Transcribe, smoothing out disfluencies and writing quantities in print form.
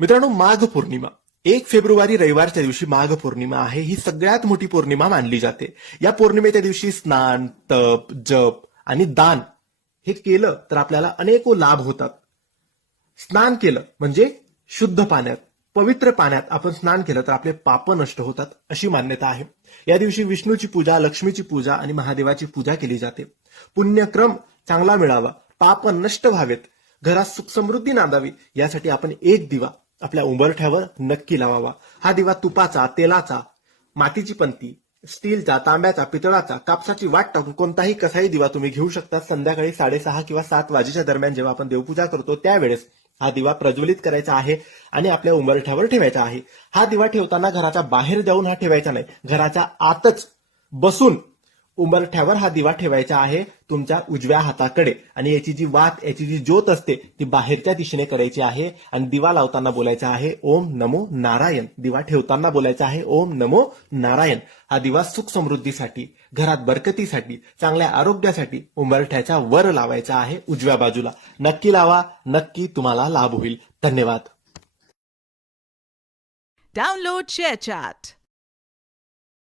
मित्रांनो, माघ पौर्णिमा 1 फेब्रुवारी रविवारच्या दिवशी माघ पौर्णिमा आहे. ही सगळ्यात मोठी पौर्णिमा मानली जाते. या पौर्णिमेच्या दिवशी स्नान, तप, जप आणि दान हे केलं तर आपल्याला अनेको लाभ होतात. स्नान केलं म्हणजे शुद्ध पाण्यात, पवित्र पाण्यात आपण स्नान केलं तर आपले पाप नष्ट होतात अशी मान्यता आहे. या दिवशी विष्णूची पूजा, लक्ष्मीची पूजा आणि महादेवाची पूजा केली जाते. पुण्यक्रम चांगला मिळावा, पाप नष्ट व्हावेत, घरात सुख समृद्धी नांदावी यासाठी आपण एक दिवा आपल्या उंबरठ्यावर नक्की लावावा. हा दिवा तुपाचा, तेलाचा, मातीची पंती, स्टीलचा, तांब्याचा, पितळाचा, कापसाची वाट टाकून कोणताही कसाही दिवा तुम्ही घेऊ शकता. संध्याकाळी 6:30 किंवा 7 वाजेच्या दरम्यान जेव्हा आपण देवपूजा करतो त्यावेळेस हा दिवा प्रज्वलित करायचा आहे आणि आपल्या उंबरठ्यावर ठेवायचा आहे. हा दिवा ठेवताना घराच्या बाहेर जाऊन हा ठेवायचा नाही, घराच्या आतच बसून उंबरठ्यावर हा दिवा ठेवायचा आहे तुमच्या उजव्या हाताकडे. आणि याची जी वात, याची जी ज्योत असते ती बाहेरच्या दिशेने करायची आहे. आणि दिवा लावताना बोलायचा आहे ओम नमो नारायण. दिवा ठेवताना बोलायचा आहे ओम नमो नारायण. हा दिवा सुख समृद्धीसाठी, घरात बरकतीसाठी, चांगल्या आरोग्यासाठी उंबरठ्याच्या वर लावायचा आहे, उजव्या बाजूला. नक्की लावा, नक्की तुम्हाला लाभ होईल. धन्यवाद. Download ShareChat.